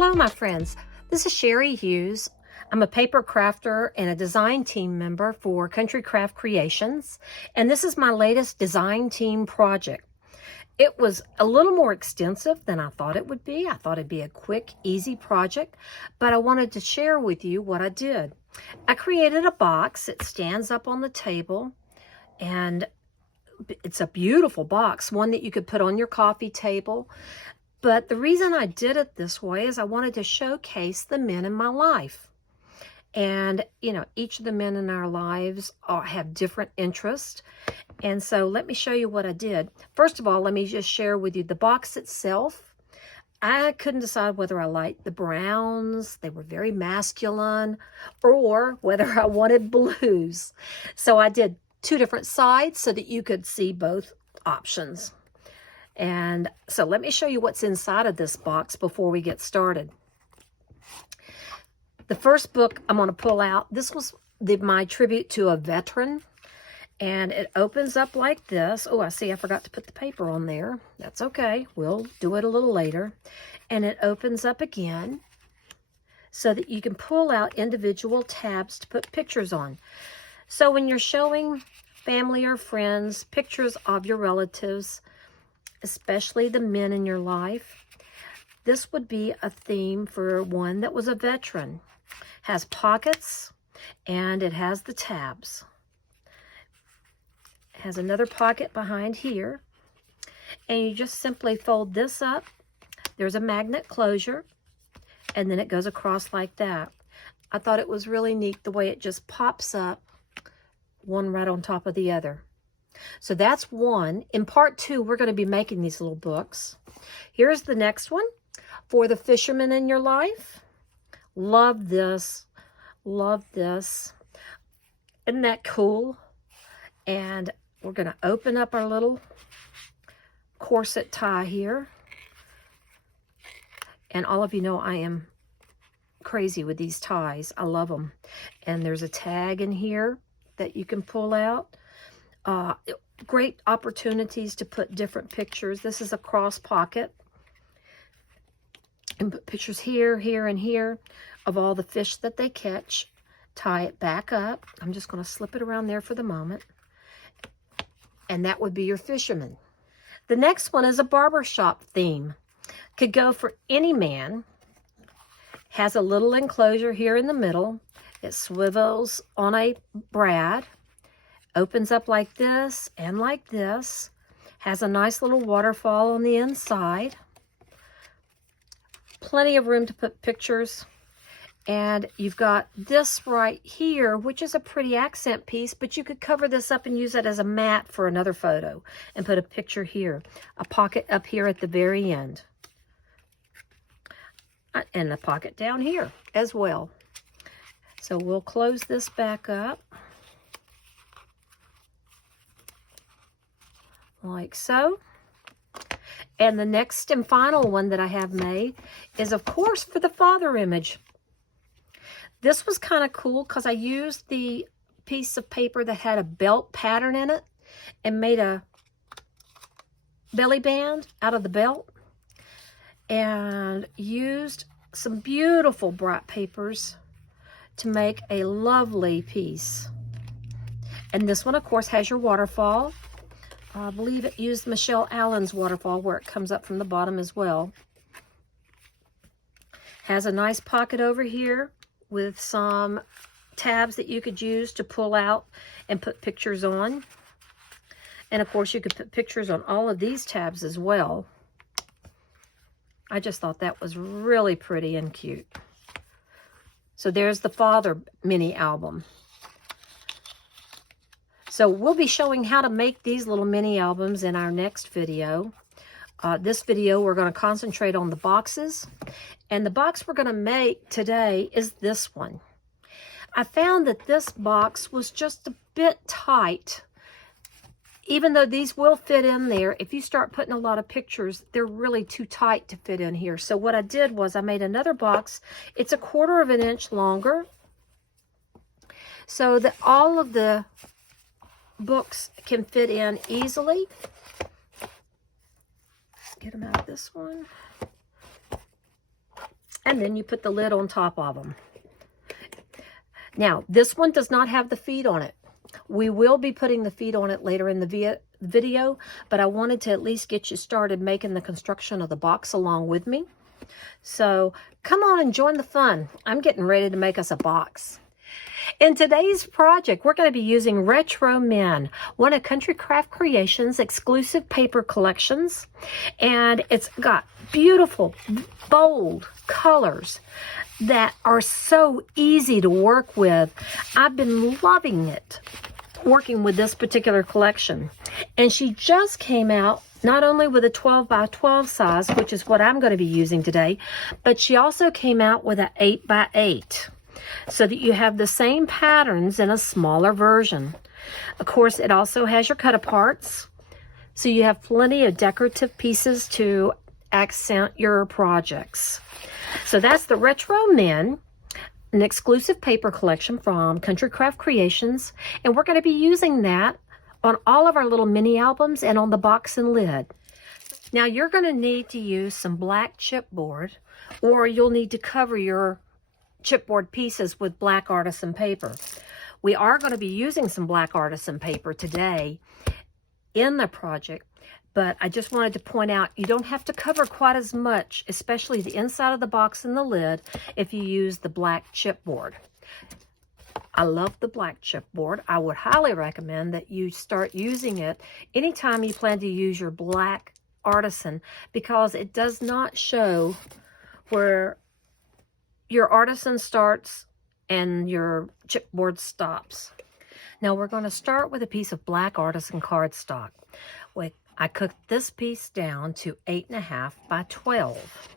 Hello, my friends. This is Sherry Hughes. I'm a paper crafter and a design team member for Country Craft Creations, and this is my latest design team project. It was a little more extensive than I thought it would be. I thought it'd be a quick, easy project, but I wanted to share with you what I did. I created a box. It stands up on the table, and it's a beautiful box, one that you could put on your coffee table. But the reason I did it this way is I wanted to showcase the men in my life. And, you know, each of the men in our lives have different interests. And so let me show you what I did. First of all, let me just share with you the box itself. I couldn't decide whether I liked the browns, they were very masculine, or whether I wanted blues. So I did two different sides so that you could see both options. And so let me show you what's inside of this box before we get started. The first book I'm going to pull out, this was my tribute to a veteran. And it opens up like this. Oh, I see I forgot to put the paper on there. That's okay. We'll do it a little later. And it opens up again so that you can pull out individual tabs to put pictures on. So when you're showing family or friends pictures of your relatives, especially the men in your life, this would be a theme for one that was a veteran. Has pockets and it has the tabs. It has another pocket behind here, and you just simply fold this up. There's a magnet closure, and then it goes across like that. I thought it was really neat the way it just pops up, one right on top of the other. So that's one. In part two, we're going to be making these little books. Here's the next one for the fisherman in your life. Love this. Love this. Isn't that cool? And we're going to open up our little corset tie here. And all of you know I am crazy with these ties. I love them. And there's a tag in here that you can pull out. Great opportunities to put different pictures. This is a cross pocket. And put pictures here, here, and here of all the fish that they catch. Tie it back up. I'm just going to slip it around there for the moment. And that would be your fisherman. The next one is a barbershop theme. Could go for any man. Has a little enclosure here in the middle. It swivels on a brad. Opens up like this and like this. Has a nice little waterfall on the inside. Plenty of room to put pictures. And you've got this right here, which is a pretty accent piece, but you could cover this up and use it as a mat for another photo and put a picture here. A pocket up here at the very end. And a pocket down here as well. So we'll close this back up. Like so. And the next and final one that I have made is, of course, for the father image. This was kind of cool because I used the piece of paper that had a belt pattern in it and made a belly band out of the belt and used some beautiful bright papers to make a lovely piece. And this one, of course, has your waterfall. I believe it used Michelle Allen's waterfall where it comes up from the bottom as well. Has a nice pocket over here with some tabs that you could use to pull out and put pictures on. And of course you could put pictures on all of these tabs as well. I just thought that was really pretty and cute. So there's the father mini album. So we'll be showing how to make these little mini albums in our next video. This video, we're going to concentrate on the boxes. And the box we're going to make today is this one. I found that this box was just a bit tight. Even though these will fit in there, if you start putting a lot of pictures, they're really too tight to fit in here. So what I did was I made another box. It's 1/4 of an inch longer, so that all of the books can fit in easily. Get them out of this one. and then you put the lid on top of them. Now, this one does not have the feet on it. We will be putting the feet on it later in the video, but I wanted to at least get you started making the construction of the box along with me. So come on and join the fun. I'm getting ready to make us a box. In today's project, we're going to be using Retro Men, one of Country Craft Creations' exclusive paper collections. And it's got beautiful, bold colors that are so easy to work with. I've been loving it, working with this particular collection. And she just came out not only with a 12 by 12 size, which is what I'm going to be using today, but she also came out with an 8 by 8. So that you have the same patterns in a smaller version. Of course, it also has your cut-aparts, so you have plenty of decorative pieces to accent your projects. So that's the Retro Men, an exclusive paper collection from Country Craft Creations, and we're going to be using that on all of our little mini albums and on the box and lid. Now, you're going to need to use some black chipboard, or you'll need to cover your chipboard pieces with black artisan paper. We are going to be using some black artisan paper today in the project, but I just wanted to point out you don't have to cover quite as much, especially the inside of the box and the lid, if you use the black chipboard. I love the black chipboard. I would highly recommend that you start using it anytime you plan to use your black artisan, because it does not show where your artisan starts and your chipboard stops. Now we're going to start with a piece of black artisan cardstock. I cooked this piece down to 8.5 by 12.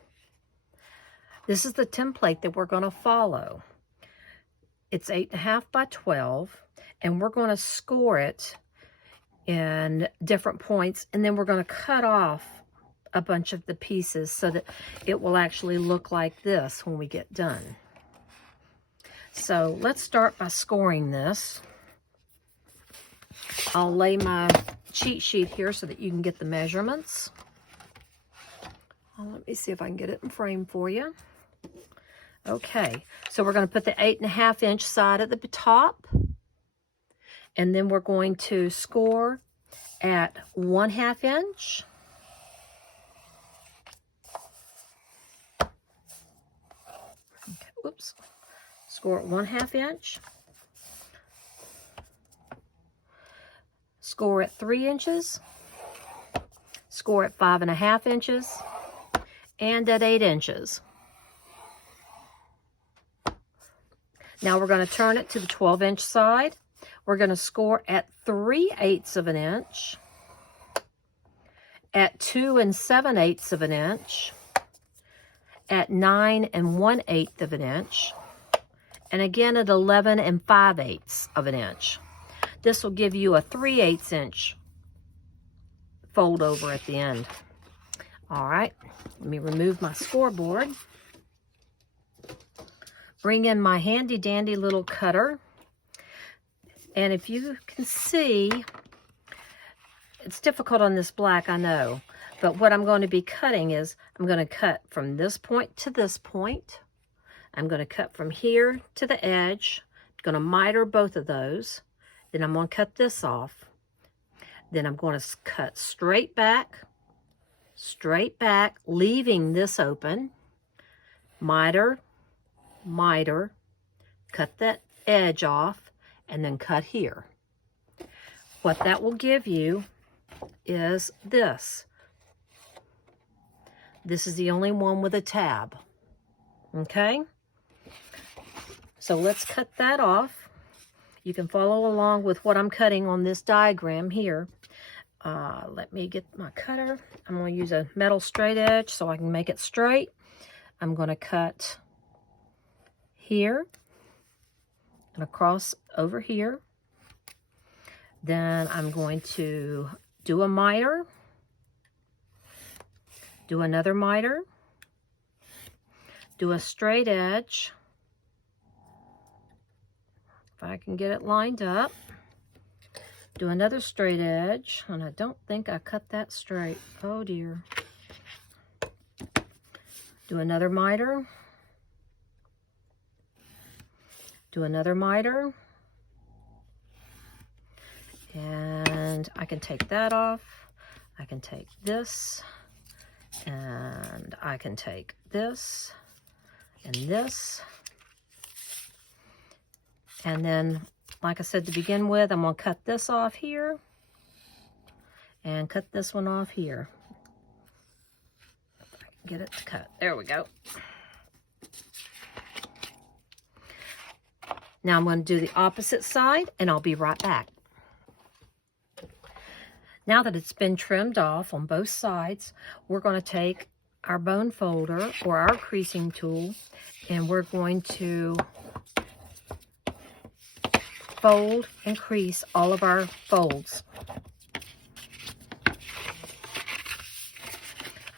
This is the template that we're going to follow. It's 8.5 by 12, and we're going to score it in different points, and then we're going to cut off a bunch of the pieces so that it will actually look like this when we get done. So let's start by scoring this. I'll lay my cheat sheet here so that you can get the measurements. Let me see if I can get it in frame for you. Okay, so we're going to put the 8.5 inch side at the top, and then we're going to score at 1/2 inch. Oops, score at 1/2 inch, score at 3 inches, score at 5.5 inches, and at 8 inches. Now we're going to turn it to the 12 inch side. We're going to score at 3/8 of an inch, at 2 7/8 of an inch, at 9 1/8 of an inch, and again at 11 5/8 of an inch. This will give you a 3/8 inch fold over at the end. All right, let me remove my scoreboard. Bring in my handy dandy little cutter. And if you can see, it's difficult on this black, I know. But what I'm going to be cutting is, I'm going to cut from this point to this point. I'm going to cut from here to the edge. I'm going to miter both of those. Then I'm going to cut this off. Then I'm going to cut straight back, leaving this open. Miter, miter, cut that edge off, and then cut here. What that will give you is this. This is the only one with a tab. Okay? So let's cut that off. You can follow along with what I'm cutting on this diagram here. Let me get my cutter. I'm going to use a metal straight edge so I can make it straight. I'm going to cut here and across over here. Then I'm going to do a miter, do another miter, do a straight edge. If I can get it lined up, do another straight edge, and I don't think I cut that straight. Oh dear. Do another miter, Do another miter. And I can take that off. I can take this. And I can take this and this. And then, like I said to begin with, I'm going to cut this off here. And cut this one off here. Get it to cut. There we go. Now I'm going to do the opposite side, and I'll be right back. Now that it's been trimmed off on both sides, we're going to take our bone folder or our creasing tool, and we're going to fold and crease all of our folds.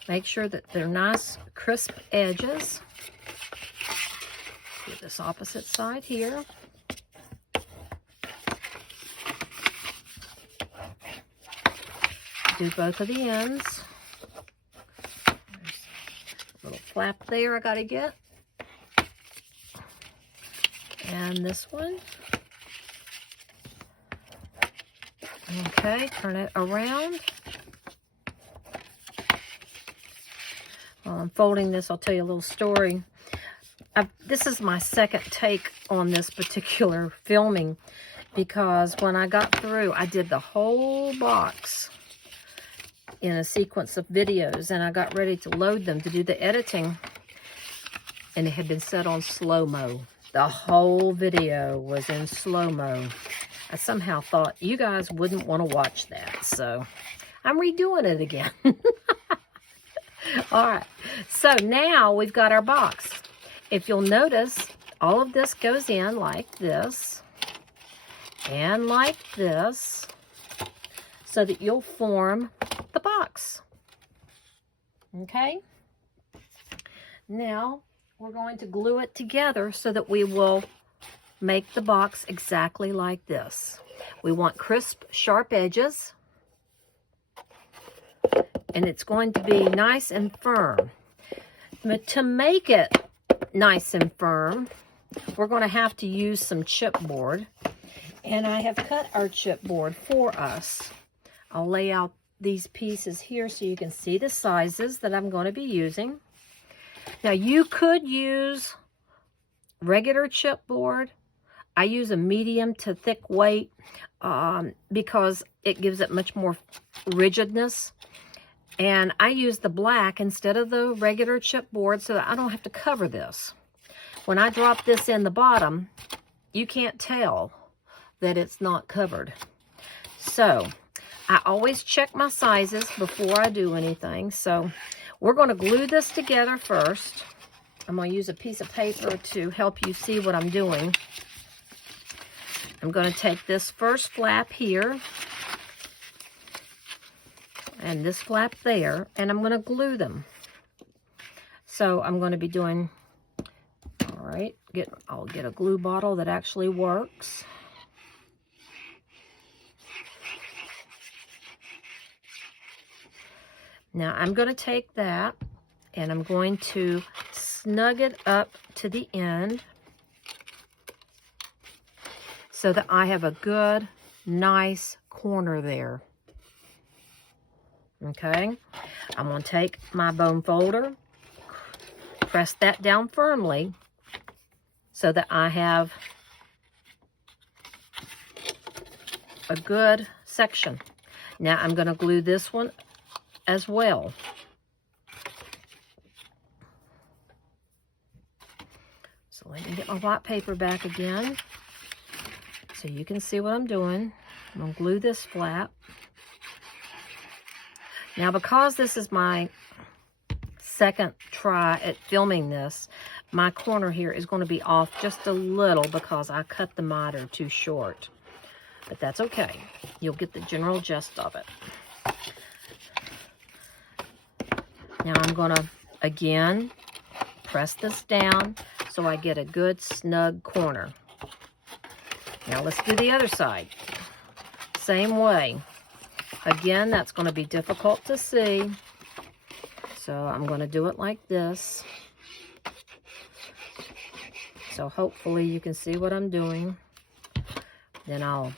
Make sure that they're nice, crisp edges. Do this opposite side here. Do both of the ends. There's a little flap there I gotta get. And this one. Okay, turn it around. While I'm folding this, I'll tell you a little story. This is my second take on this particular filming, because when I got through, I did the whole box in a sequence of videos, and I got ready to load them to do the editing, and it had been set on slow-mo. The whole video was in slow-mo. I somehow thought you guys wouldn't want to watch that, so I'm redoing it again. All right, so now we've got our box. If you'll notice, all of this goes in like this and like this, so that you'll form the box. Okay? Now, we're going to glue it together so that we will make the box exactly like this. We want crisp, sharp edges, and it's going to be nice and firm. But to make it nice and firm, we're going to have to use some chipboard, and I have cut our chipboard for us. I'll lay out these pieces here so you can see the sizes that I'm going to be using. Now, you could use regular chipboard. I use a medium to thick weight because it gives it much more rigidness. And I use the black instead of the regular chipboard so that I don't have to cover this. When I drop this in the bottom, you can't tell that it's not covered. So I always check my sizes before I do anything. So we're going to glue this together first. I'm going to use a piece of paper to help you see what I'm doing. I'm going to take this first flap here and this flap there, and I'm going to glue them. So I'm going to be doing, all right, I'll get a glue bottle that actually works. Now I'm going to take that and I'm going to snug it up to the end so that I have a good, nice corner there. Okay, I'm going to take my bone folder, press that down firmly so that I have a good section. Now I'm going to glue this one as well. So let me get my white paper back again so you can see what I'm doing. I'm going to glue this flap. Now, because this is my second try at filming this, my corner here is going to be off just a little because I cut the miter too short. But that's okay. You'll get the general gist of it. Now I'm going to, again, press this down so I get a good snug corner. Now let's do the other side. Same way. Again, that's going to be difficult to see. So I'm going to do it like this So hopefully you can see what I'm doing. Then I'll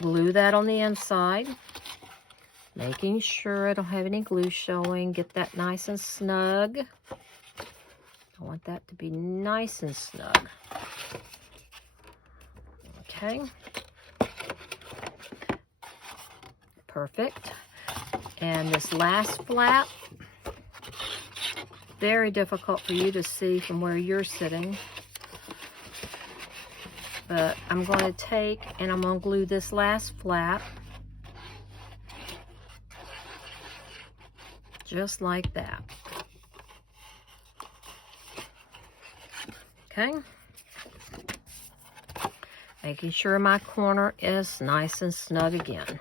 glue that on the inside, making sure I don't have any glue showing. Get that nice and snug. I want that to be nice and snug. Okay. Perfect. And this last flap, very difficult for you to see from where you're sitting. But I'm going to take and I'm going to glue this last flap just like that. Okay. Making sure my corner is nice and snug again.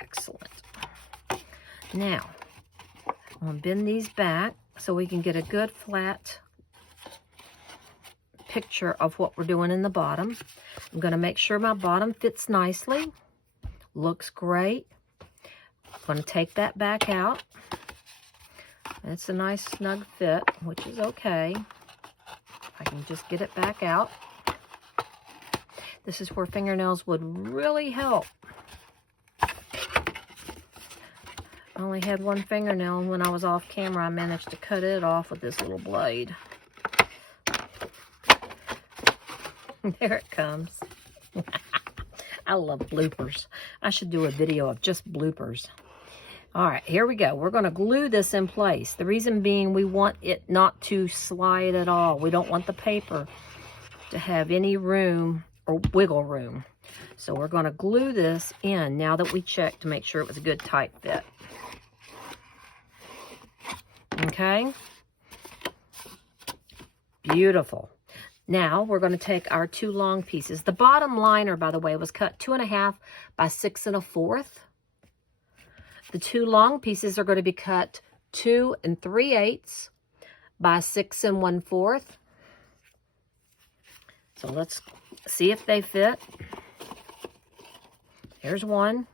Excellent. Now, I'm going to bend these back so we can get a good flat picture of what we're doing in the bottom. I'm going to make sure my bottom fits nicely. Looks great. I'm going to take that back out. It's a nice snug fit, which is okay. I can just get it back out. This is where fingernails would really help. I only had one fingernail, and when I was off camera, I managed to cut it off with this little blade. There it comes. I love bloopers. I should do a video of just bloopers. All right, here we go. We're going to glue this in place. The reason being, we want it not to slide at all. We don't want the paper to have any room or wiggle room. So we're going to glue this in now that we checked to make sure it was a good tight fit. Okay. Beautiful. Now we're going to take our two long pieces. The bottom liner, by the way, was cut 2.5 by 6 1/4. The two long pieces are going to be cut 2 3/8 by 6 1/4. So let's see if they fit. There's one.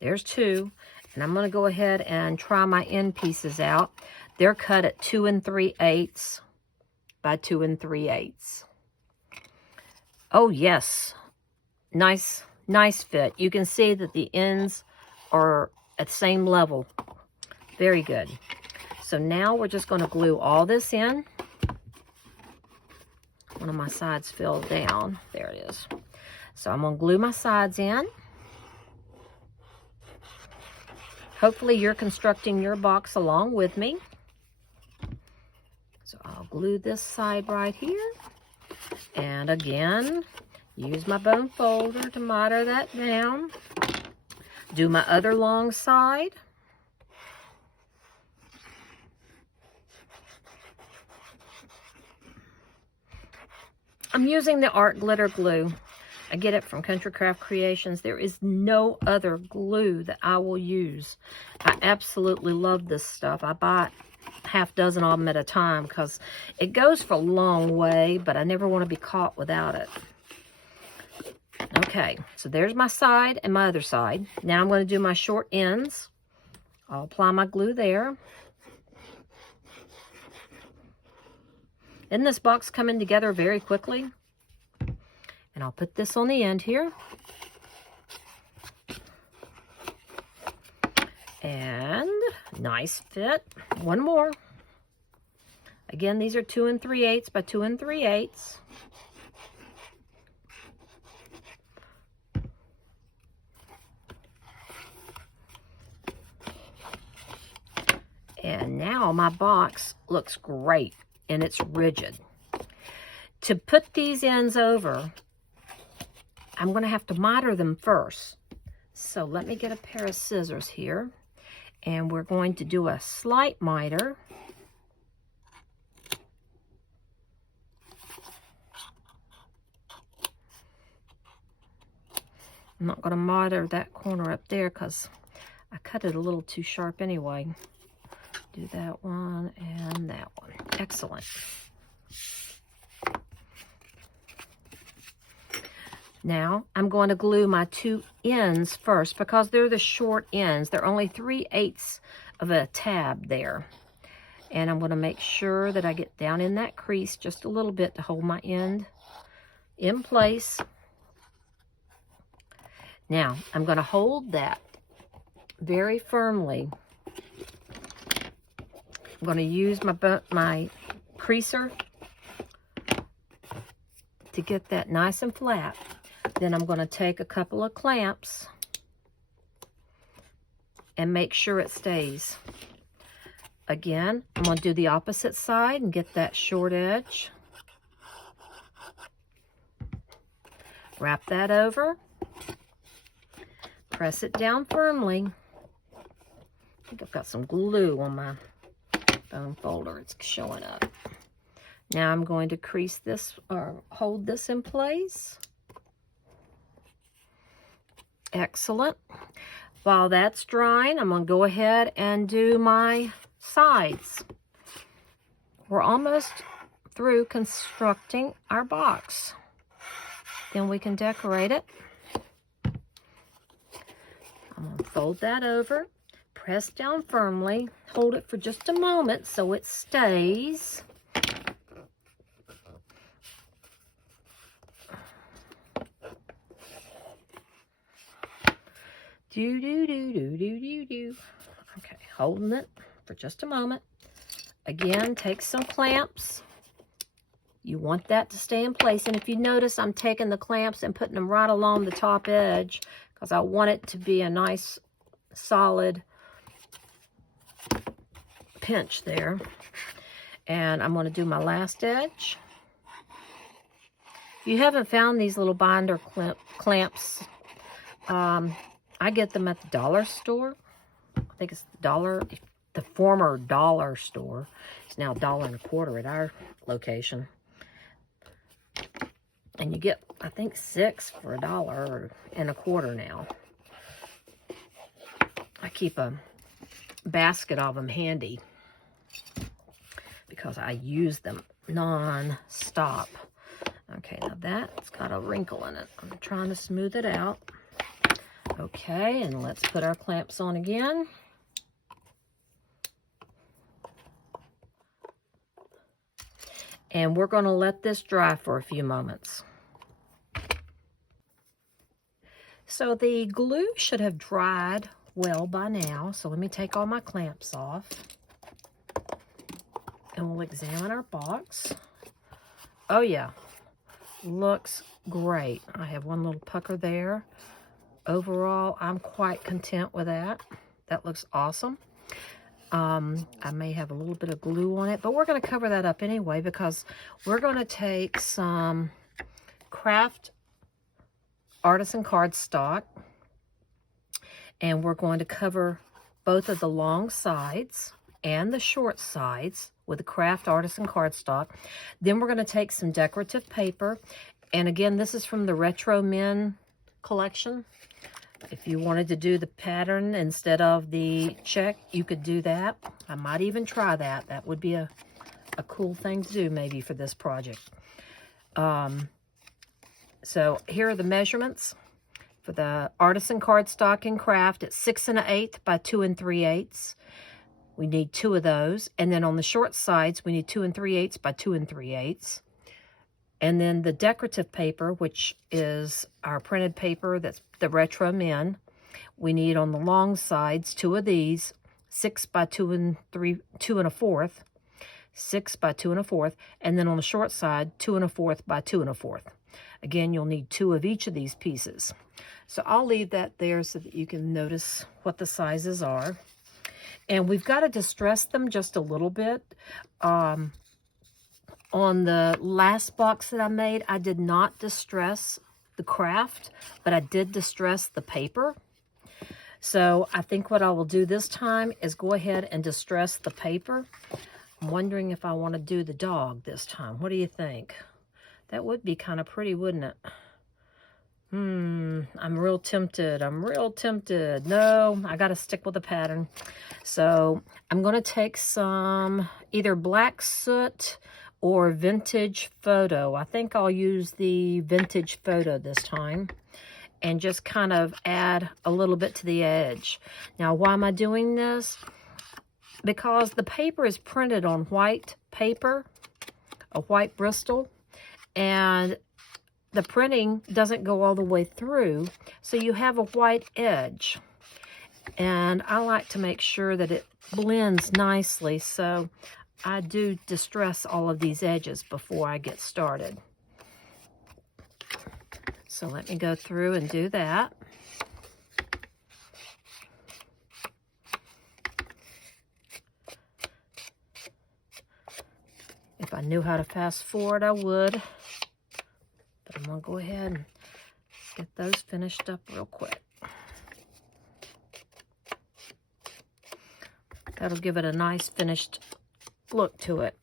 There's two. And I'm going to go ahead and try my end pieces out. They're cut at 2 3/8 by 2 3/8. Oh, yes. Nice fit. You can see that the ends are at the same level. Very good. So now we're just going to glue all this in. One of my sides fell down. There it is. So I'm going to glue my sides in. Hopefully you're constructing your box along with me. So I'll glue this side right here. And again, use my bone folder to miter that down. Do my other long side. I'm using the art glitter glue. I get it from Country Craft Creations. There is no other glue that I will use. I absolutely love this stuff. I buy half dozen of them at a time because it goes for a long way, but I never want to be caught without it. Okay, so there's my side and my other side. Now I'm going to do my short ends. I'll apply my glue there. Isn't this box coming together very quickly? And I'll put this on the end here. And nice fit. One more. Again, these are 2 3/8 by 2 3/8. And now my box looks great and it's rigid. To put these ends over, I'm going to have to miter them first. So let me get a pair of scissors here. And we're going to do a slight miter. I'm not going to miter that corner up there because I cut it a little too sharp anyway. Do that one and that one. Excellent. Now, I'm going to glue my 2 ends first because they're the short ends. They're only 3/8 of a tab there. And I'm going to make sure that I get down in that crease just a little bit to hold my end in place. Now, I'm going to hold that very firmly. I'm going to use my creaser to get that nice and flat. Then I'm going to take a couple of clamps and make sure it stays. Again, I'm going to do the opposite side and get that short edge. Wrap that over. Press it down firmly. I think I've got some glue on my bone folder. It's showing up. Now I'm going to crease this or hold this in place. Excellent. While that's drying, I'm going to go ahead and do my sides. We're almost through constructing our box. Then we can decorate it. I'm going to fold that over, press down firmly, hold it for just a moment so it stays. Do. Okay, holding it for just a moment. Again, take some clamps. You want that to stay in place. And if you notice, I'm taking the clamps and putting them right along the top edge because I want it to be a nice, solid pinch there. And I'm going to do my last edge. If you haven't found these little binder clamps, I get them at the dollar store. I think it's the former dollar store. It's now $1.25 at our location. And you get, I think, 6 for $1.25 now. I keep a basket of them handy because I use them non-stop. Okay, now that's got a wrinkle in it. I'm trying to smooth it out. Okay, and let's put our clamps on again. And we're going to let this dry for a few moments. So the glue should have dried well by now. So let me take all my clamps off. And we'll examine our box. Oh yeah, looks great. I have one little pucker there. Overall, I'm quite content with that. That looks awesome. I may have a little bit of glue on it, but we're going to cover that up anyway because we're going to take some craft artisan cardstock and we're going to cover both of the long sides and the short sides with the craft artisan cardstock. Then we're going to take some decorative paper, and again, this is from the Retro Men collection. If you wanted to do the pattern instead of the check, you could do that. I might even try that. That would be a cool thing to do maybe for this project. So here are the measurements for the artisan cardstock and craft. It's 6 1/8 by 2 3/8. We need 2 of those. And then on the short sides, we need 2 3/8 by 2 3/8. And then the decorative paper, which is our printed paper, that's the Retro Men. We need on the long sides 2 of these, 6 by 2 1/4, 6 by 2 1/4, and then on the short side, 2 1/4 by 2 1/4. Again, you'll need 2 of each of these pieces. So I'll leave that there so that you can notice what the sizes are. And we've got to distress them just a little bit. On the last box that I made, I did not distress the craft, but I did distress the paper. So I think what I will do this time is go ahead and distress the paper. I'm wondering if I want to do the dog this time. What do you think? That would be kind of pretty, wouldn't it? I'm real tempted. No, I got to stick with the pattern. So I'm going to take some either black soot or vintage photo. I think I'll use the vintage photo this time and just kind of add a little bit to the edge. Now, why am I doing this? Because the paper is printed on white paper, a white Bristol, and the printing doesn't go all the way through, so you have a white edge. And I like to make sure that it blends nicely, so I do distress all of these edges before I get started. So let me go through and do that. If I knew how to fast forward, I would. But I'm going to go ahead and get those finished up real quick. That'll give it a nice finished look to it.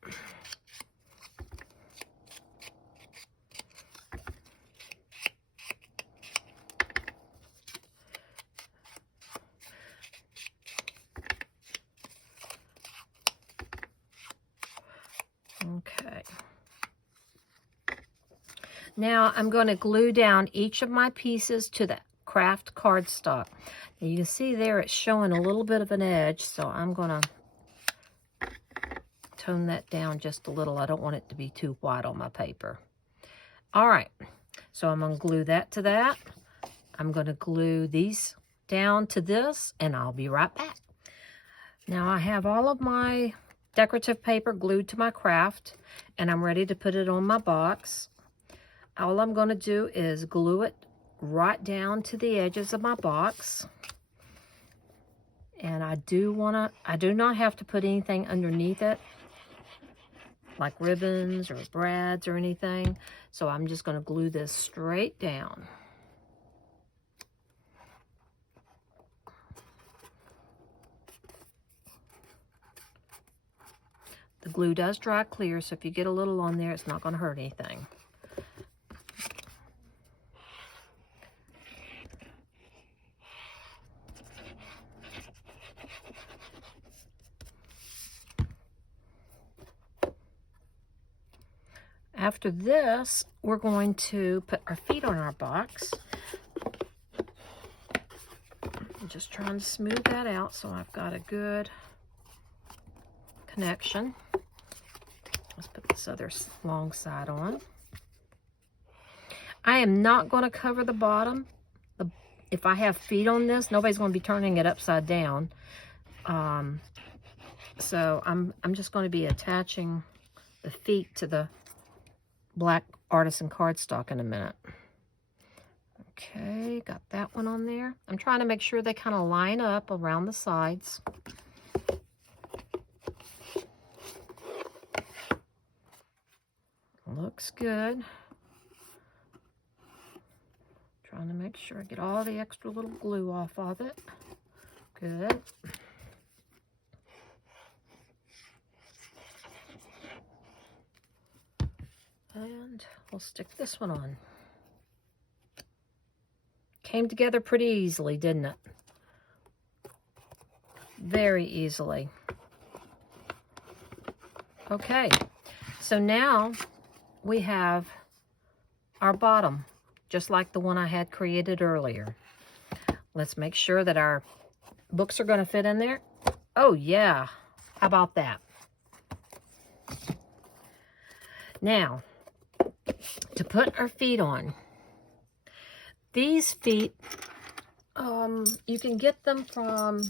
Okay. Now I'm going to glue down each of my pieces to the craft cardstock. Now you can see there it's showing a little bit of an edge, so I'm going to tone that down just a little. I don't want it to be too white on my paper. All right, so I'm going to glue that to that. I'm going to glue these down to this, and I'll be right back. Now I have all of my decorative paper glued to my craft, and I'm ready to put it on my box. All I'm going to do is glue it right down to the edges of my box. And I do not have to put anything underneath it, like ribbons or brads or anything. So I'm just going to glue this straight down. The glue does dry clear, so if you get a little on there, it's not going to hurt anything. After this, we're going to put our feet on our box. I'm just trying to smooth that out so I've got a good connection. Let's put this other long side on. I am not going to cover the bottom. If I have feet on this, nobody's going to be turning it upside down. So I'm just going to be attaching the feet to the black artisan cardstock in a minute. Okay, got that one on there. I'm trying to make sure they kind of line up around the sides. Looks good. Trying to make sure I get all the extra little glue off of it. Good. And we'll stick this one on. Came together pretty easily, didn't it? Very easily. Okay, so now we have our bottom, just like the one I had created earlier. Let's make sure that our books are going to fit in there. Oh yeah, how about that? Now, to put our feet on, these feet, you can get them from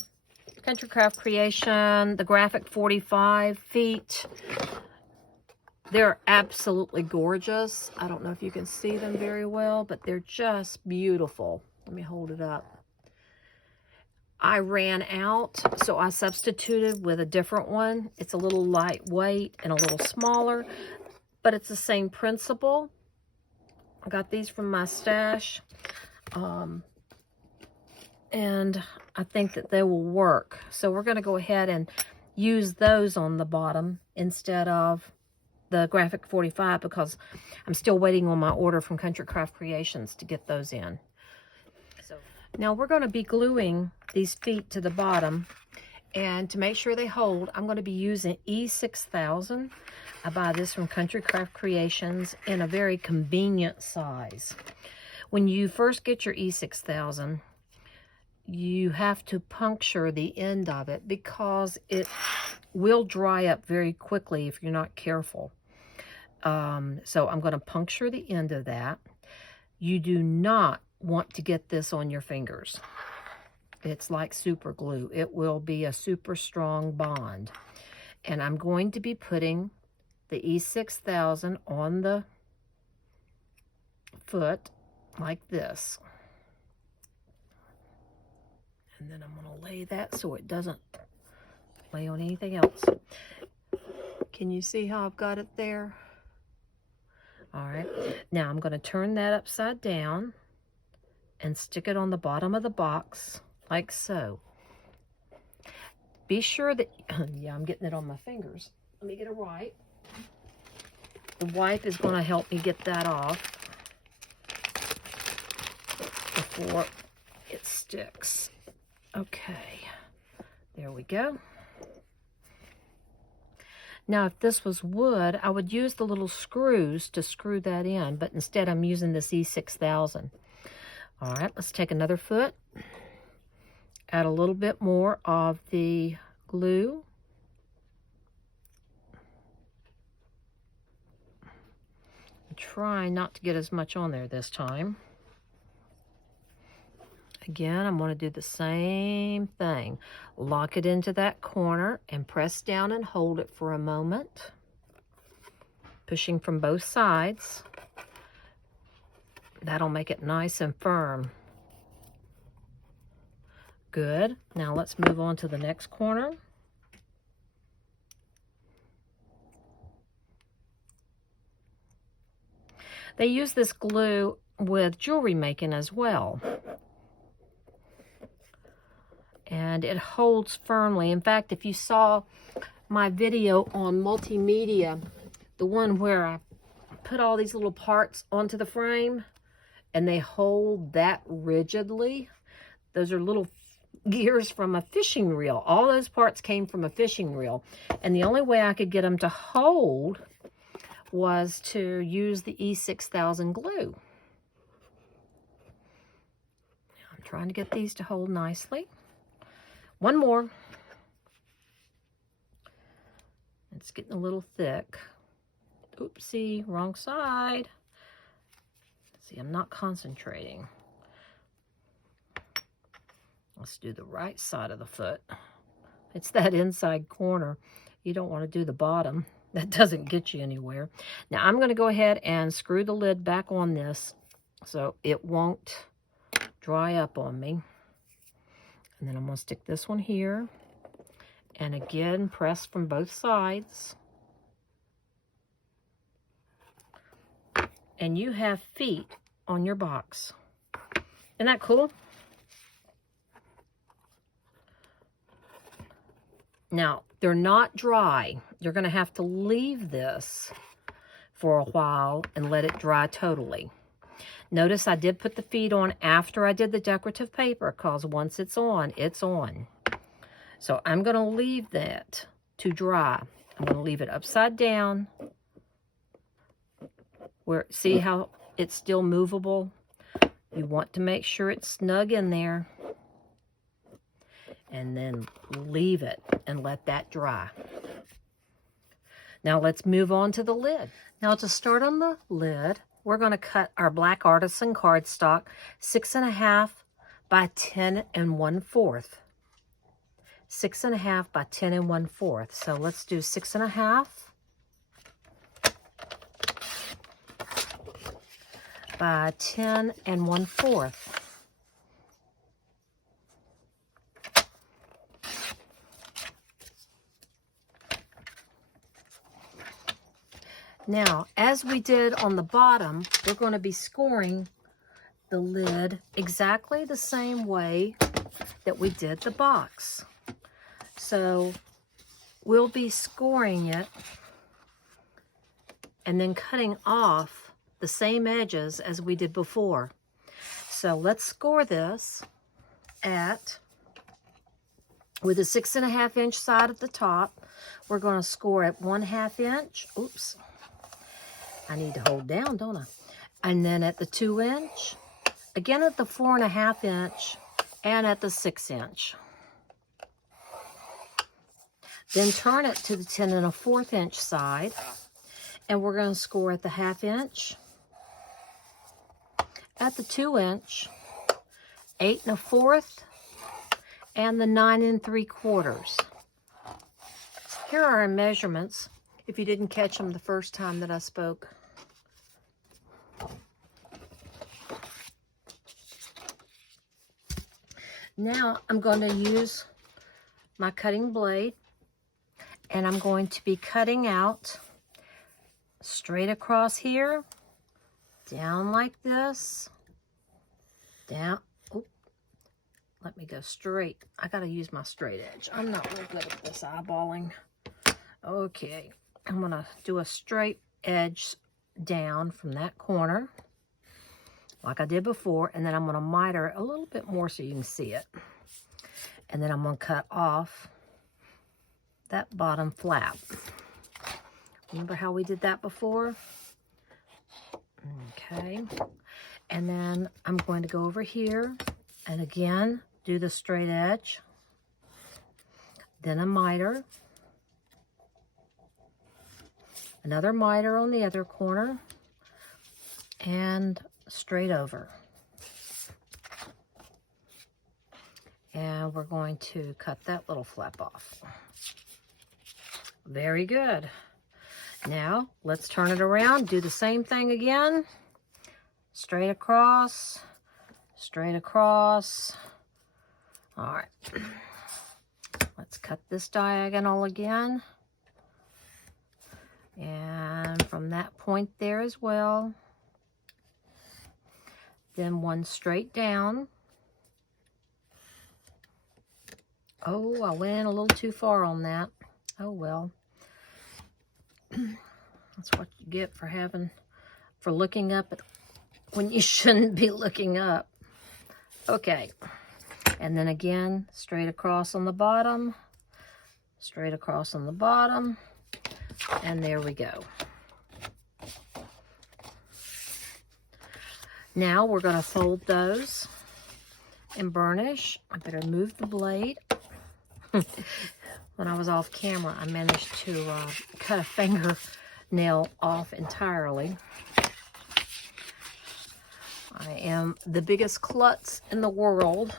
Country Craft Creation, the Graphic 45 feet. They're absolutely gorgeous. I don't know if you can see them very well, but they're just beautiful. Let me hold it up. I ran out, so I substituted with a different one. It's a little lightweight and a little smaller, but it's the same principle. I got these from my stash, and I think that they will work. So we're going to go ahead and use those on the bottom instead of the Graphic 45 because I'm still waiting on my order from Country Craft Creations to get those in. So now we're going to be gluing these feet to the bottom, And to make sure they hold, I'm going to be using E6000. I buy this from Country Craft Creations in a very convenient size. When you first get your E6000, you have to puncture the end of it because it will dry up very quickly if you're not careful. So I'm going to puncture the end of that. You do not want to get this on your fingers. It's like super glue. It will be a super strong bond. And I'm going to be putting the E6000 on the foot like this. And then I'm going to lay that so it doesn't lay on anything else. Can you see how I've got it there? All right. Now I'm going to turn that upside down and stick it on the bottom of the box like so. Be sure that, yeah, I'm getting it on my fingers. Let me get a wipe. The wipe is going to help me get that off before it sticks. Okay, there we go. Now, if this was wood, I would use the little screws to screw that in, but instead I'm using this E6000. All right, let's take another foot. Add a little bit more of the glue. Try not to get as much on there this time. Again, I'm going to do the same thing. Lock it into that corner and press down and hold it for a moment. Pushing from both sides. That'll make it nice and firm. Good. Now let's move on to the next corner. They use this glue with jewelry making as well. And it holds firmly. In fact, if you saw my video on multimedia, the one where I put all these little parts onto the frame and they hold that rigidly, those are little gears from a fishing reel. All those parts came from a fishing reel. And the only way I could get them to hold was to use the E6000 glue. I'm trying to get these to hold nicely. One more. It's getting a little thick. Oopsie, wrong side. See, I'm not concentrating. Let's do the right side of the foot. It's that inside corner. You don't want to do the bottom. That doesn't get you anywhere. Now I'm going to go ahead and screw the lid back on this so it won't dry up on me. And then I'm going to stick this one here. And again, press from both sides. And you have feet on your box. Isn't that cool? Now, they're not dry. You're going to have to leave this for a while and let it dry totally. Notice I did put the feet on after I did the decorative paper because once it's on, it's on. So I'm going to leave that to dry. I'm going to leave it upside down. See how it's still movable? You want to make sure it's snug in there. And then leave it and let that dry. Now let's move on to the lid. Now to start on the lid, we're going to cut our black artisan cardstock 6.5 by 10 1/4. 6.5 by 10 1/4. So let's do 6.5 by 10 1/4. Now, as we did on the bottom, we're going to be scoring the lid exactly the same way that we did the box. So we'll be scoring it and then cutting off the same edges as we did before. So let's score this at With a 6.5 inch side at the top, we're going to score at 1/2 inch. Oops, I need to hold down, don't I? And then at the 2 inch, again at the 4.5 inch, and at the 6 inch. Then turn it to the 10 1/4 inch side, and we're going to score at the 1/2 inch, at the 2 inch, 8 1/4, and the 9 3/4. Here are our measurements, if you didn't catch them the first time that I spoke. Now I'm going to use my cutting blade, and I'm going to be cutting out straight across here, down like this, down. Oop, let me go straight. I got to use my straight edge. I'm not real good at this eyeballing. Okay, I'm going to do a straight edge down from that corner, like I did before, and then I'm going to miter it a little bit more so you can see it. And then I'm going to cut off that bottom flap. Remember how we did that before? Okay. And then I'm going to go over here and again do the straight edge. Then a miter. Another miter on the other corner. And straight over. And we're going to cut that little flap off. Very good. Now, let's turn it around, do the same thing again. Straight across, straight across. All right. Let's cut this diagonal again. And from that point there as well. Then one straight down. Oh, I went in a little too far on that. Oh, well. That's what you get for looking up at when you shouldn't be looking up. Okay. And then again, straight across on the bottom. Straight across on the bottom. And there we go. Now we're going to fold those and burnish. I better move the blade. When I was off camera, I managed to cut a fingernail off entirely. I am the biggest klutz in the world.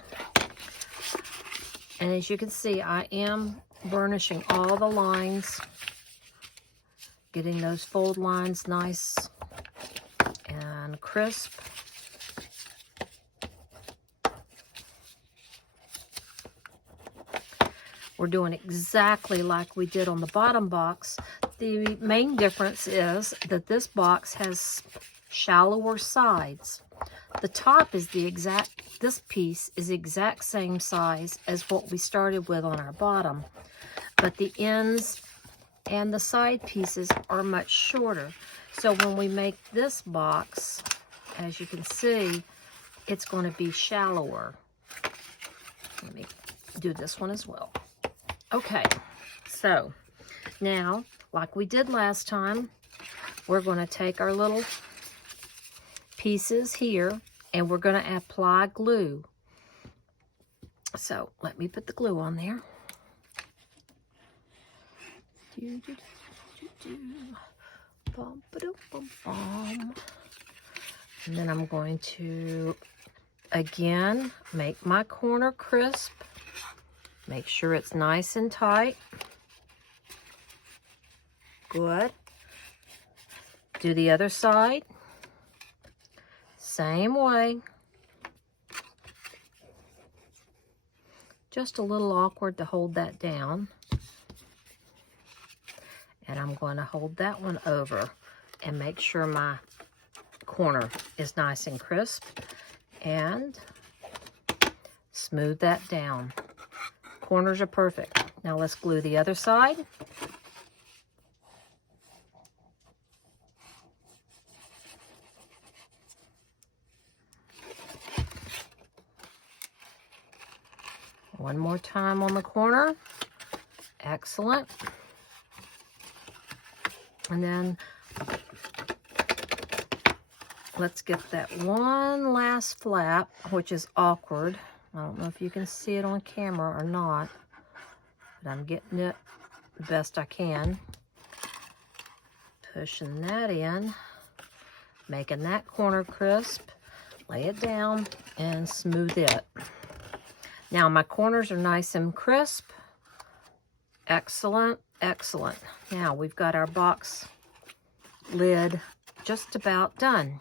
And as you can see, I am burnishing all the lines, getting those fold lines nice and crisp. We're doing exactly like we did on the bottom box. The main difference is that this box has shallower sides. The top is this piece is the exact same size as what we started with on our bottom, but the ends and the side pieces are much shorter. So when we make this box, as you can see, it's going to be shallower. Let me do this one as well. Okay, so now, like we did last time, we're going to take our little pieces here and we're going to apply glue. So let me put the glue on there. And then I'm going to, again, make my corner crisp. Make sure it's nice and tight. Good. Do the other side. Same way. Just a little awkward to hold that down. And I'm going to hold that one over and make sure my corner is nice and crisp. And smooth that down. Corners are perfect. Now let's glue the other side. One more time on the corner. Excellent. And then let's get that one last flap, which is awkward. I don't know if you can see it on camera or not, but I'm getting it the best I can. Pushing that in, making that corner crisp, lay it down, and smooth it. Now my corners are nice and crisp. Excellent, excellent. Now we've got our box lid just about done.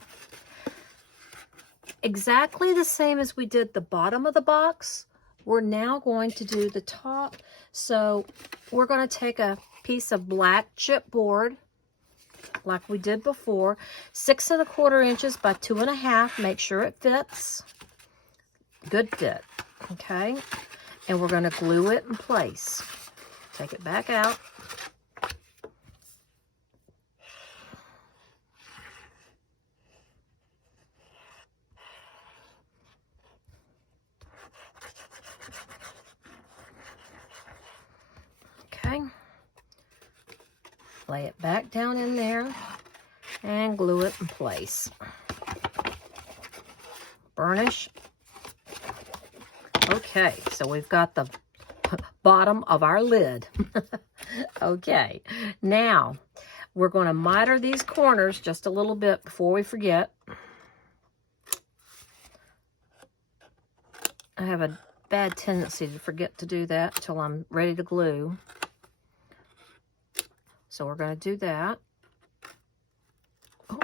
Exactly the same as we did the bottom of the box, we're now going to do the top. So we're going to take a piece of black chipboard, like we did before, 6 1/4 inches by 2 1/2. Make sure it fits. Good fit. Okay. And we're going to glue it in place. Take it back out. Okay. Lay it back down in there and glue it in place. Burnish. Okay, so we've got the bottom of our lid. Okay, now we're going to miter these corners just a little bit before we forget. I have a bad tendency to forget to do that until I'm ready to glue. So we're going to do that. Oh,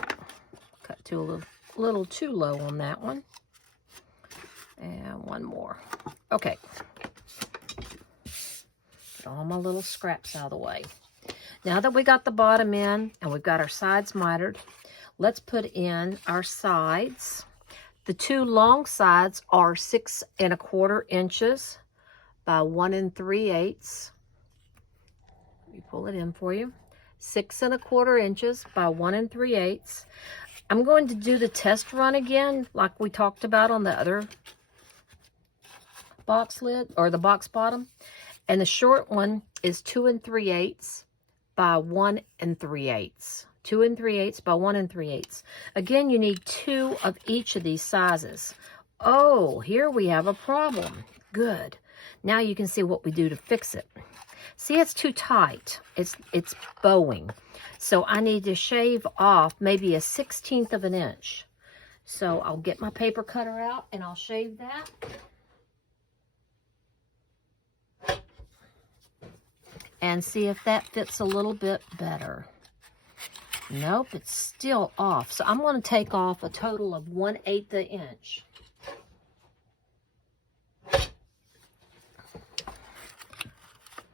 cut to a little too low on that one. And one more. Okay. Get all my little scraps out of the way. Now that we got the bottom in and we've got our sides mitered, let's put in our sides. The two long sides are 6 1/4 inches by 1 3/8. Let me pull it in for you. 6 1/4 inches by 1 3/8. I'm going to do the test run again, like we talked about on the other box lid, or the box bottom. And the short one is 2 3/8 by 1 3/8. 2 3/8 by 1 3/8. Again, you need 2 of each of these sizes. Oh, here we have a problem. Good. Now you can see what we do to fix it. See, it's too tight. It's bowing. So I need to shave off maybe a 1/16 of an inch. So I'll get my paper cutter out and I'll shave that. And see if that fits a little bit better. Nope, it's still off. So I'm going to take off a total of 1/8 inch.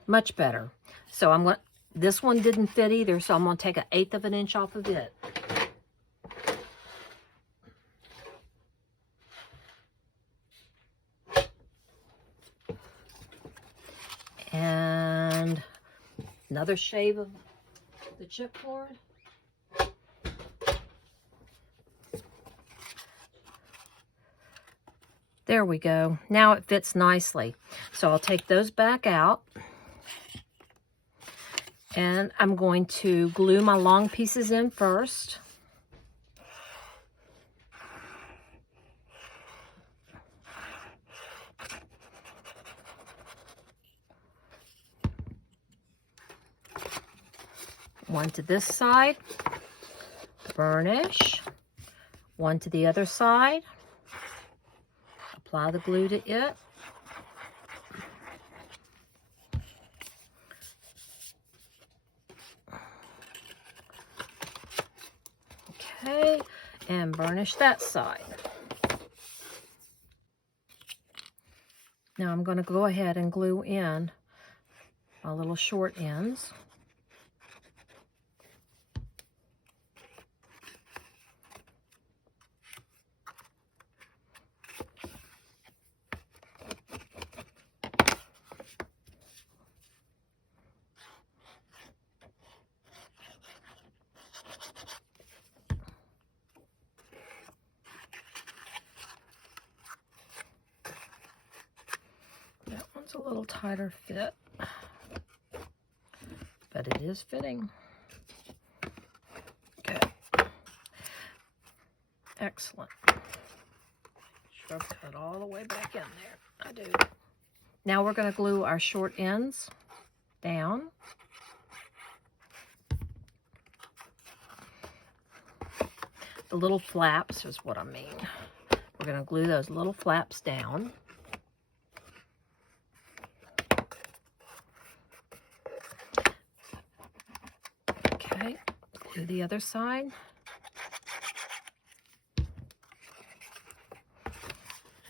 Much better. So I'm going. This one didn't fit either, so I'm going to take 1/8 inch off of it. And another shave of the chipboard. There we go. Now it fits nicely. So I'll take those back out. And I'm going to glue my long pieces in first. One to this side, burnish. One to the other side, apply the glue to it. Okay, and burnish that side. Now I'm going to go ahead and glue in my little short ends. That one little tighter fit, but it is fitting. Good. Excellent. Sure, cut all the way back in there. I do. Now we're going to glue our short ends down. The little flaps is what I mean. We're going to glue those little flaps down. Okay, glue the other side.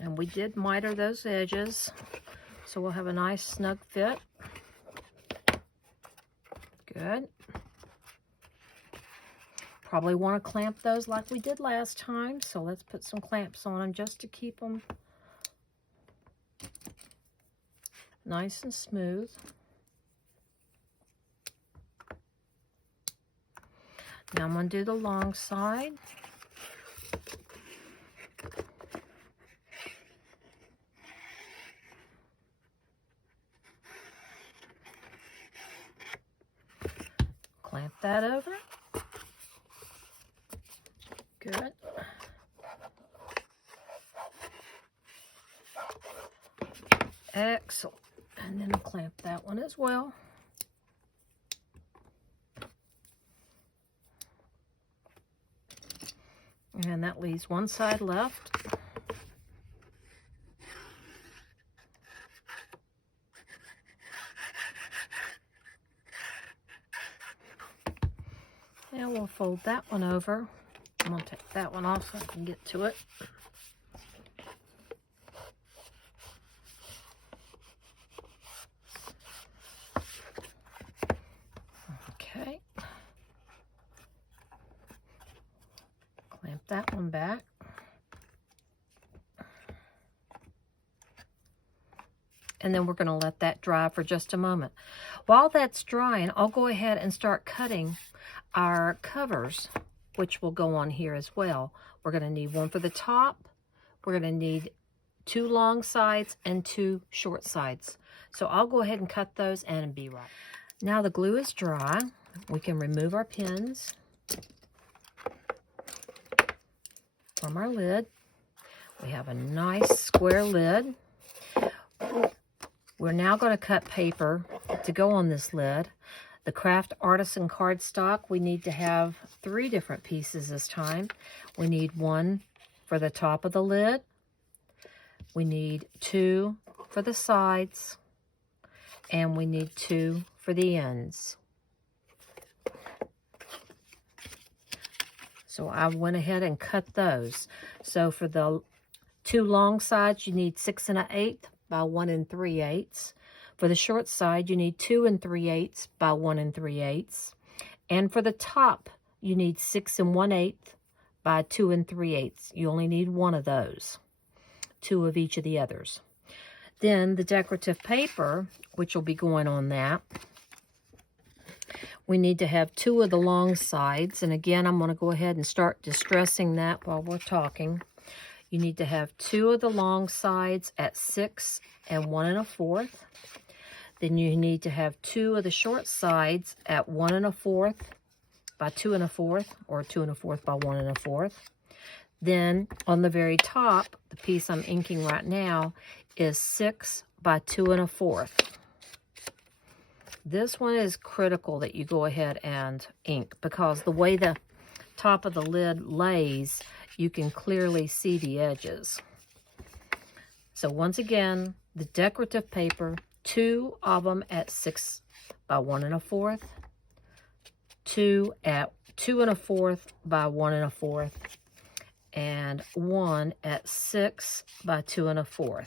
And we did miter those edges, so we'll have a nice snug fit. Good. Probably want to clamp those like we did last time, so let's put some clamps on them just to keep them nice and smooth. Now I'm going to do the long side. Clamp that over. Good. Excellent. And then clamp that one as well. And that leaves one side left. And we'll fold that one over. I'm going to take that one off so I can get to it. Okay. Clamp that one back. And then we're going to let that dry for just a moment. While that's drying, I'll go ahead and start cutting our covers, which will go on here as well. We're going to need one for the top. We're going to need 2 long sides and 2 short sides. So I'll go ahead and cut those and be right. Now the glue is dry. We can remove our pins from our lid. We have a nice square lid. We're now going to cut paper to go on this lid. The Craft Artisan cardstock, we need to have 3 different pieces this time. We need 1 for the top of the lid. We need 2 for the sides. And we need 2 for the ends. So I went ahead and cut those. So for the 2 long sides, you need 6 1/8 by 1 3/8. For the short side, you need 2 3/8 by 1 3/8. And for the top, you need 6 1/8 by 2 3/8. You only need 1 of those, 2 of each of the others. Then the decorative paper, which will be going on that, we need to have 2 of the long sides. And again, I'm going to go ahead and start distressing that while we're talking. You need to have 2 of the long sides at 6 1 1/4. Then you need to have 2 of the short sides at 1 1/4 by 2 1/4, or 2 1/4 by 1 1/4. Then on the very top, the piece I'm inking right now is 6 by 2 1/4. This one is critical that you go ahead and ink, because the way the top of the lid lays, you can clearly see the edges. So once again, the decorative paper, 2 of them at 6 by 1 1/4, 2 at 2 1/4 by 1 1/4, and 1 at 6 by 2 1/4.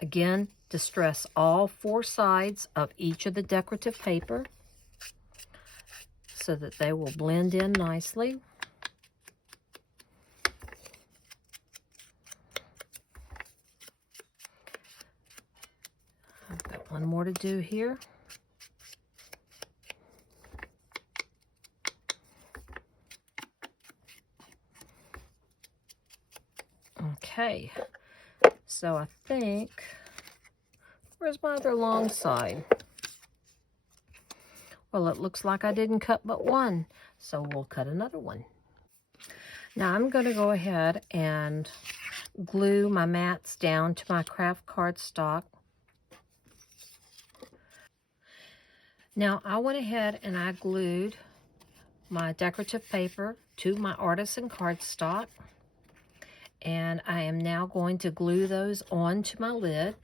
Again, distress all 4 sides of each of the decorative paper so that they will blend in nicely. I've got one more to do here. Okay, So I think, where's my other long side? Well, it looks like I didn't cut but one, so we'll cut another one. Now I'm going to go ahead and glue my mats down to my craft cardstock. Now I went ahead and I glued my decorative paper to my artisan cardstock, and I am now going to glue those onto my lid.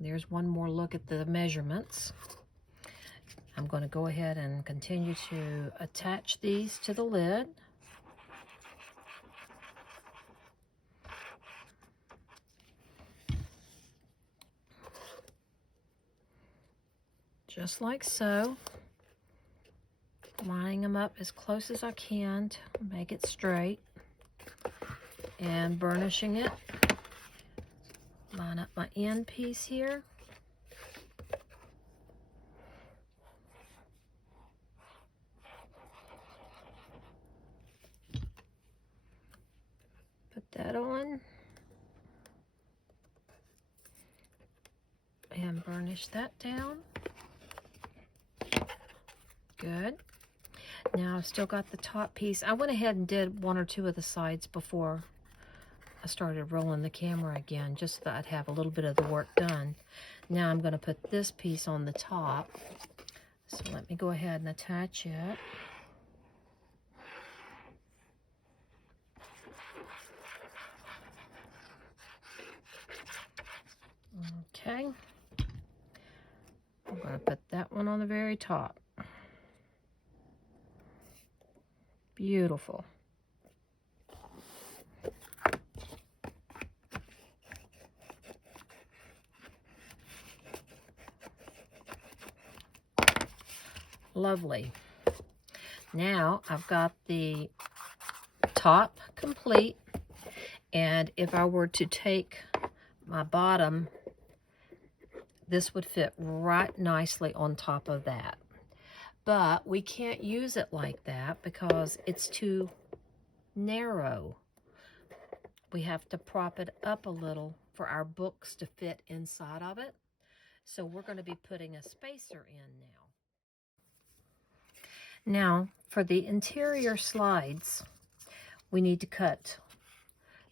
There's one more look at the measurements. I'm going to go ahead and continue to attach these to the lid. Just like so. Lining them up as close as I can to make it straight. And burnishing it. Line up my end piece here. Put that on. And burnish that down. Good. Now I've still got the top piece. I went ahead and did one or two of the sides before I started rolling the camera again, just so that I'd have a little bit of the work done. Now I'm going to put this piece on the top. So let me go ahead and attach it. Okay. I'm going to put that one on the very top. Beautiful. Lovely. Now I've got the top complete, and if I were to take my bottom, this would fit right nicely on top of that. But we can't use it like that because it's too narrow. We have to prop it up a little for our books to fit inside of it. So we're going to be putting a spacer in now. Now, for the interior slides, we need to cut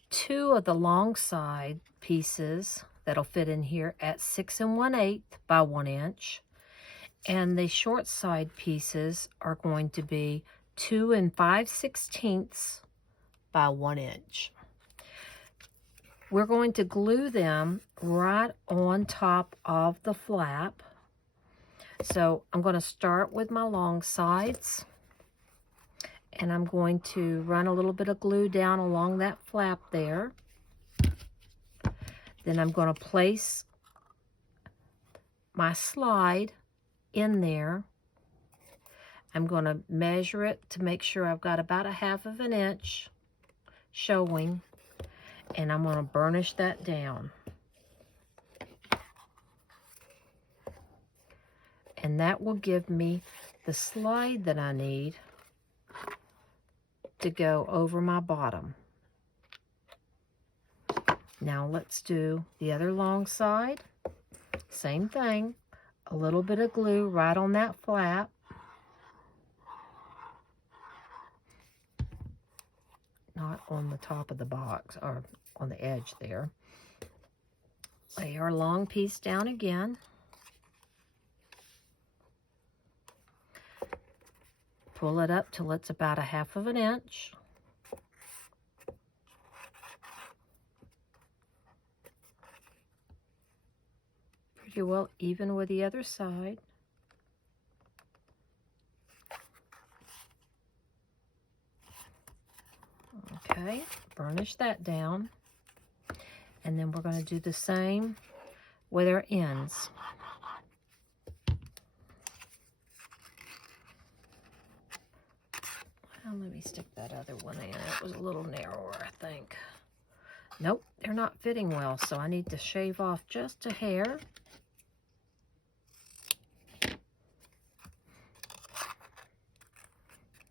2 of the long side pieces that'll fit in here at 6 1/8 by 1 inch. And the short side pieces are going to be 2 5/16 by 1 inch. We're going to glue them right on top of the flap. So I'm going to start with my long sides, and I'm going to run a little bit of glue down along that flap there. Then I'm going to place my slide in there. I'm going to measure it to make sure I've got about 1/2 inch showing, and I'm going to burnish that down. And that will give me the slide that I need to go over my bottom. Now let's do the other long side. Same thing. A little bit of glue right on that flap. Not on the top of the box, or on the edge there. Lay our long piece down again. Pull it up till it's about 1/2 inch. Pretty well even with the other side. Okay, burnish that down. And then we're going to do the same with our ends. Well, let me stick that other one in. It was a little narrower, I think. Nope, they're not fitting well, so I need to shave off just a hair.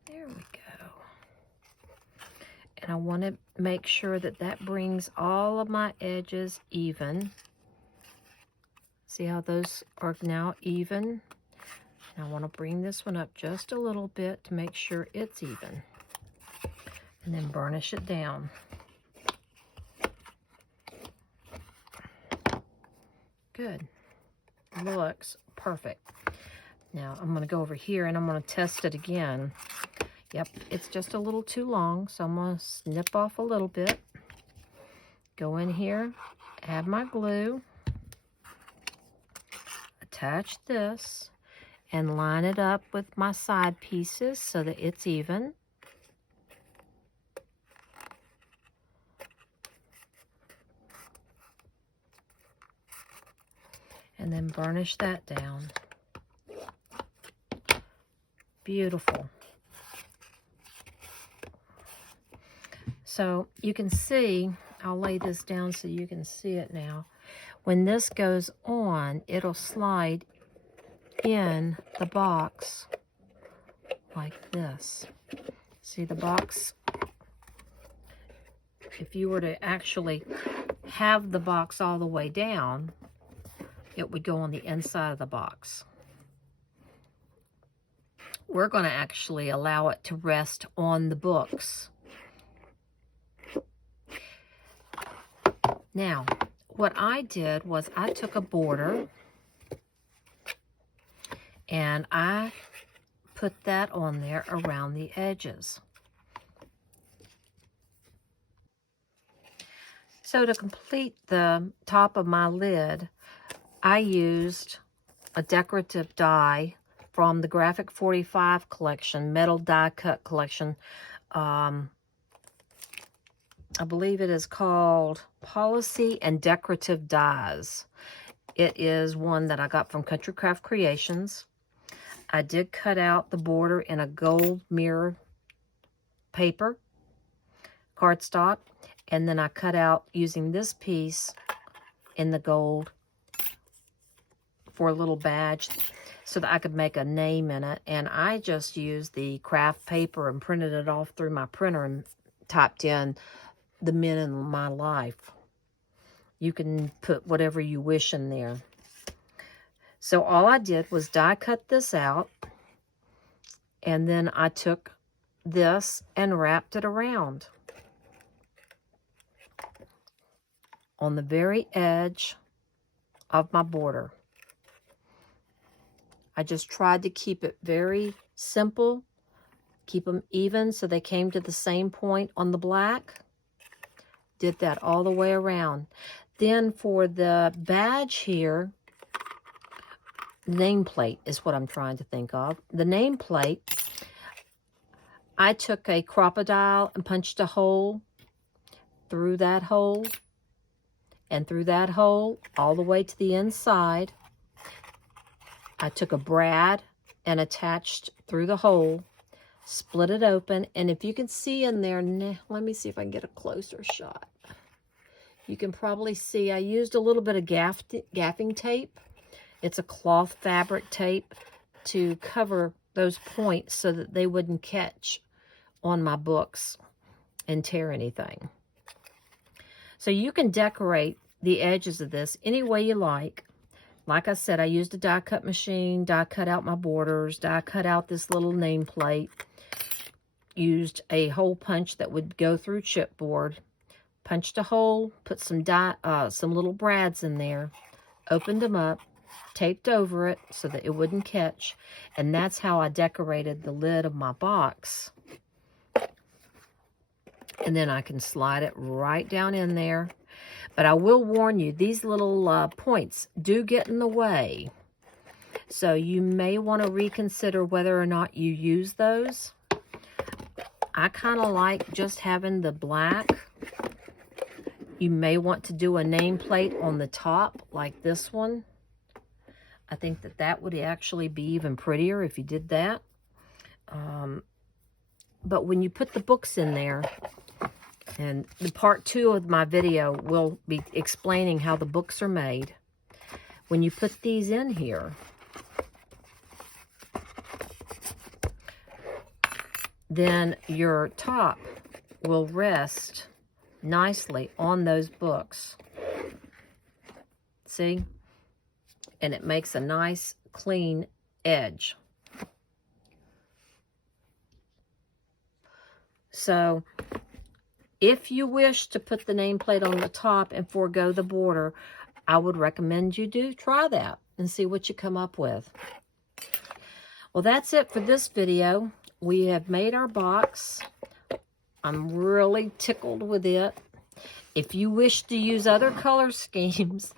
There we go. And I want to make sure that that brings all of my edges even. See how those are now even? And I want to bring this one up just a little bit to make sure it's even. And then burnish it down. Good. Looks perfect. Now I'm going to go over here and I'm going to test it again. Yep, it's just a little too long, so I'm going to snip off a little bit. Go in here, add my glue, attach this, and line it up with my side pieces so that it's even. And then burnish that down. Beautiful. So you can see, I'll lay this down so you can see it now. When this goes on, it'll slide in the box like this. See the box? If you were to actually have the box all the way down, it would go on the inside of the box. We're going to actually allow it to rest on the books. Now, what I did was I took a border and I put that on there around the edges. So to complete the top of my lid, I used a decorative die from the Graphic 45 collection, metal die cut collection. I believe it is called Policy and Decorative Dies. It is one that I got from Country Craft Creations. I did cut out the border in a gold mirror paper, cardstock, and then I cut out using this piece in the gold for a little badge so that I could make a name in it. And I just used the craft paper and printed it off through my printer and typed in the men in my life. You can put whatever you wish in there. So all I did was die cut this out, and then I took this and wrapped it around on the very edge of my border. I just tried to keep it very simple, keep them even so they came to the same point on the black. Did that all the way around. Then for the badge here, nameplate is what I'm trying to think of. The nameplate, I took a crocodile and punched a hole through that hole and through that hole all the way to the inside. I took a brad and attached through the hole, split it open, and if you can see in there, let me see if I can get a closer shot. You can probably see I used a little bit of gaffing tape. It's a cloth fabric tape to cover those points so that they wouldn't catch on my books and tear anything. So you can decorate the edges of this any way you like. Like I said, I used a die cut machine, die cut out my borders, die cut out this little nameplate, used a hole punch that would go through chipboard, punched a hole, put some little brads in there, opened them up, taped over it so that it wouldn't catch, and that's how I decorated the lid of my box. And then I can slide it right down in there. But I will warn you, these little points do get in the way. So you may want to reconsider whether or not you use those. I kind of like just having the black. You may want to do a nameplate on the top like this one. I think that that would actually be even prettier if you did that. But when you put the books in there, and the part 2 of my video will be explaining how the books are made. When you put these in here, then your top will rest nicely on those books. See? And it makes a nice, clean edge. So, if you wish to put the nameplate on the top and forego the border, I would recommend you do try that and see what you come up with. Well, that's it for this video. We have made our box. I'm really tickled with it. If you wish to use other color schemes,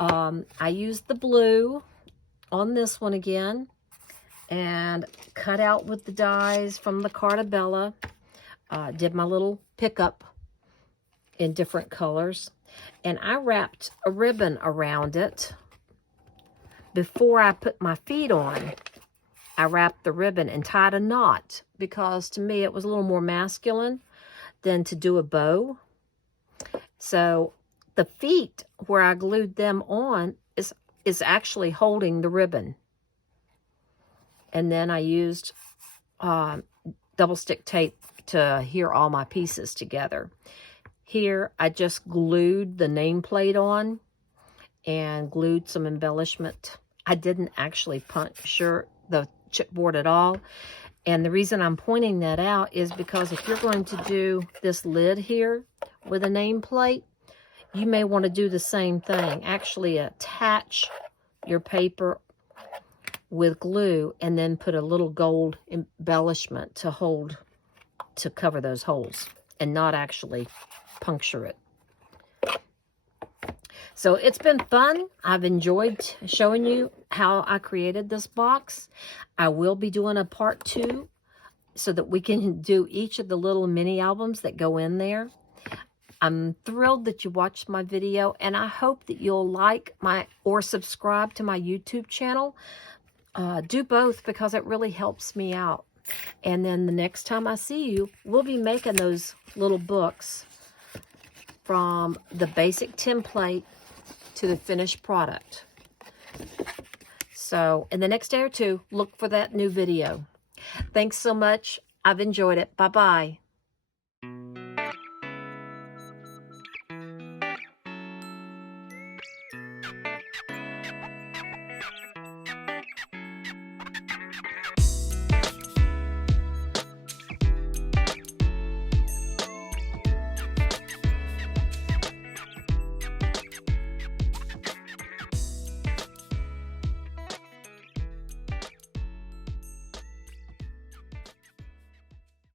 I used the blue on this one again and cut out with the dies from the Cartabella. Did my little pickup in different colors. And I wrapped a ribbon around it before I put my feet on. I wrapped the ribbon and tied a knot because to me it was a little more masculine than to do a bow. So the feet where I glued them on is actually holding the ribbon. And then I used double stick tape to adhere all my pieces together. Here I just glued the nameplate on and glued some embellishment. I didn't actually puncture the chipboard at all. And the reason I'm pointing that out is because if you're going to do this lid here with a nameplate, you may want to do the same thing. Actually attach your paper with glue and then put a little gold embellishment to cover those holes and not actually puncture it. So it's been fun. I've enjoyed showing you how I created this box. I will be doing a part 2 so that we can do each of the little mini albums that go in there. I'm thrilled that you watched my video, and I hope that you'll like or subscribe to my YouTube channel. Do both because it really helps me out. And then the next time I see you, we'll be making those little books from the basic template to the finished product. So in the next day or two, look for that new video. Thanks so much. I've enjoyed it. Bye-bye.